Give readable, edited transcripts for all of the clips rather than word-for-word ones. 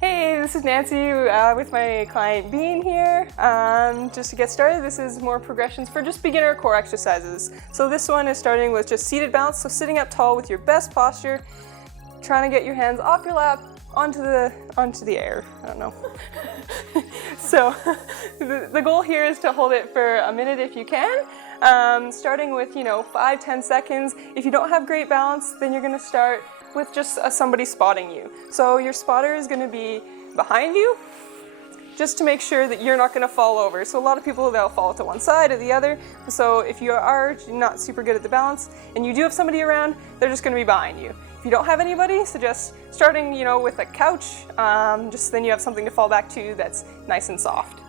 Hey, this is Nancy with my client Bean here. Just to get started, this is more progressions for just beginner core exercises. So this one is starting with just seated balance, so sitting up tall with your best posture, trying to get your hands off your lap onto the air. I don't know. So the goal here is to hold it for a minute if you can. Starting with 5-10 seconds. If you don't have great balance, then you're going to start with just somebody spotting you. So your spotter is going to be behind you, just to make sure that you're not going to fall over. So a lot of people, they'll fall to one side or the other. So if you are not super good at the balance and you do have somebody around, they're just going to be behind you. If you don't have anybody, suggest starting with a couch, just then you have something to fall back to that's nice and soft.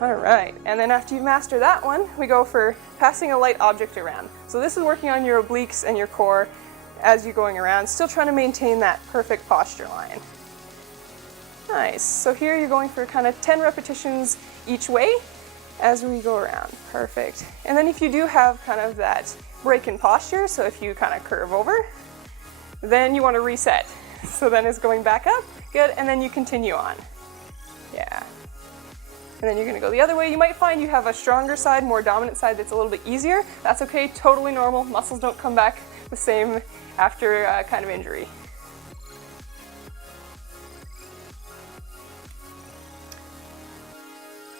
All right, and then after you master that one, we go for passing a light object around. So this is working on your obliques and your core as you're going around, still trying to maintain that perfect posture line. Nice, so here you're going for kind of 10 repetitions each way as we go around. Perfect. And then if you do have kind of that break in posture, so if you kind of curve over, then you want to reset. So then it's going back up, good, and then you continue on. Yeah. And then you're going to go the other way. You might find you have a stronger side, more dominant side that's a little bit easier. That's okay, totally normal. Muscles don't come back the same after kind of injury.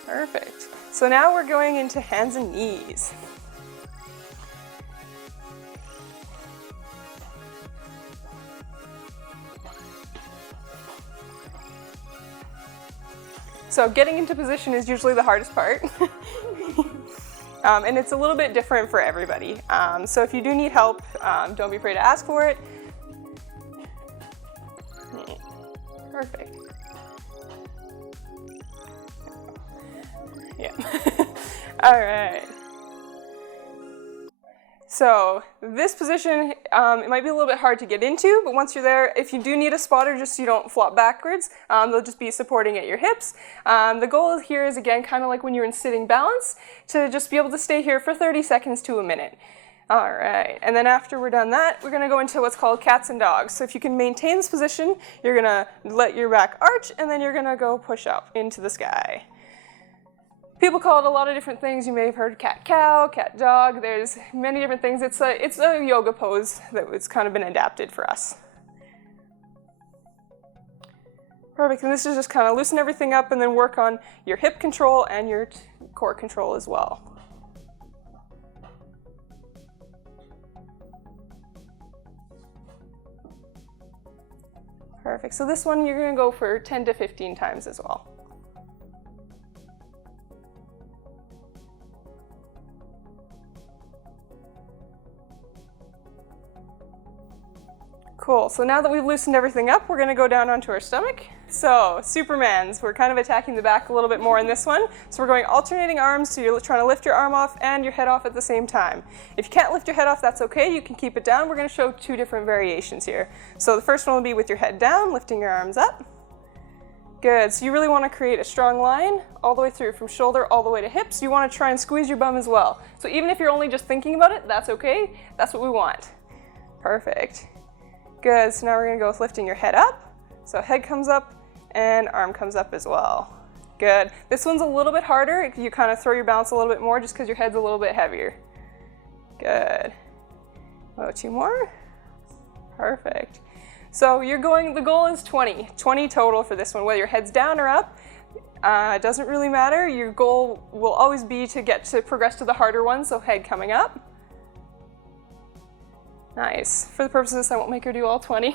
Perfect. So now we're going into hands and knees. So getting into position is usually the hardest part. And it's a little bit different for everybody. So if you do need help, don't be afraid to ask for it. Perfect. Yeah. All right. So this position, it might be a little bit hard to get into, but once you're there, if you do need a spotter, just so you don't flop backwards, they'll just be supporting at your hips. The goal here is, again, kind of like when you're in sitting balance, to just be able to stay here for 30 seconds to a minute. All right, and then after we're done that, we're gonna go into what's called cats and dogs. So if you can maintain this position, you're gonna let your back arch, and then you're gonna go push up into the sky. People call it a lot of different things. You may have heard cat-cow, cat-dog. There's many different things. It's a yoga pose that's kind of been adapted for us. Perfect, and this is just kind of loosen everything up and then work on your hip control and your core control as well. Perfect, so this one you're gonna go for 10 to 15 times as well. Cool, so now that we've loosened everything up, we're gonna go down onto our stomach. So, Supermans, we're kind of attacking the back a little bit more in this one. So we're going alternating arms, so you're trying to lift your arm off and your head off at the same time. If you can't lift your head off, that's okay, you can keep it down. We're gonna show two different variations here. So the first one will be with your head down, lifting your arms up. Good, so you really wanna create a strong line all the way through, from shoulder all the way to hips. You wanna try and squeeze your bum as well. So even if you're only just thinking about it, that's okay. That's what we want. Perfect. Good, so now we're gonna go with lifting your head up. So head comes up and arm comes up as well. Good. This one's a little bit harder. You kind of throw your balance a little bit more just because your head's a little bit heavier. Good. Oh, two more. Perfect. So the goal is 20 total for this one, whether your head's down or up. It doesn't really matter. Your goal will always be to progress to the harder one, so head coming up. Nice. For the purposes of this, I won't make her do all 20.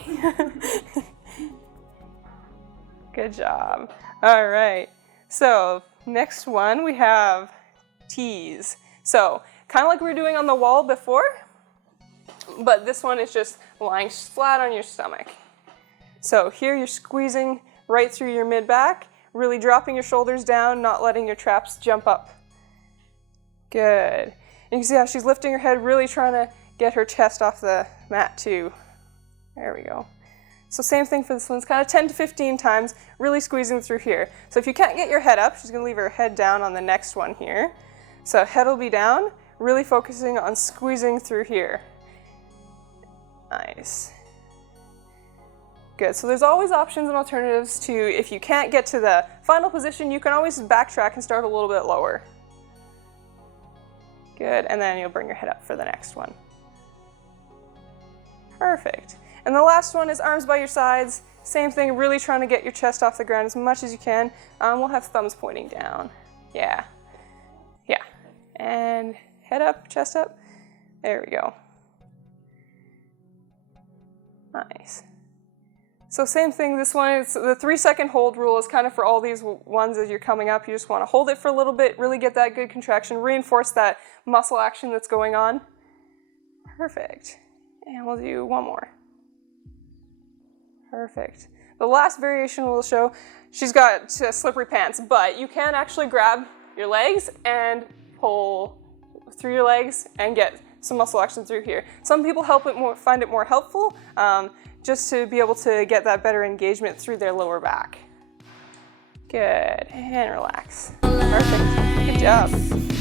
Good job. All right. So next one, we have tees. So kind of like we were doing on the wall before, but this one is just lying flat on your stomach. So here you're squeezing right through your mid-back, really dropping your shoulders down, not letting your traps jump up. Good. And you can see how she's lifting her head, really trying to get her chest off the mat too. There we go. So same thing for this one. It's kind of 10 to 15 times, really squeezing through here. So if you can't get your head up, she's gonna leave her head down on the next one here. So head will be down, really focusing on squeezing through here. Nice. Good, so there's always options and alternatives to, if you can't get to the final position, you can always backtrack and start a little bit lower. Good, and then you'll bring your head up for the next one. Perfect. And the last one is arms by your sides. Same thing, really trying to get your chest off the ground as much as you can. We'll have thumbs pointing down. Yeah. Yeah. And head up, chest up. There we go. Nice. So same thing, this one, it's the 3-second hold rule is kind of for all these ones as you're coming up. You just want to hold it for a little bit, really get that good contraction, reinforce that muscle action that's going on. Perfect. And we'll do one more. Perfect. The last variation we'll show, she's got slippery pants, but you can actually grab your legs and pull through your legs and get some muscle action through here. Some people find it more helpful just to be able to get that better engagement through their lower back. Good, and relax. Perfect, good job.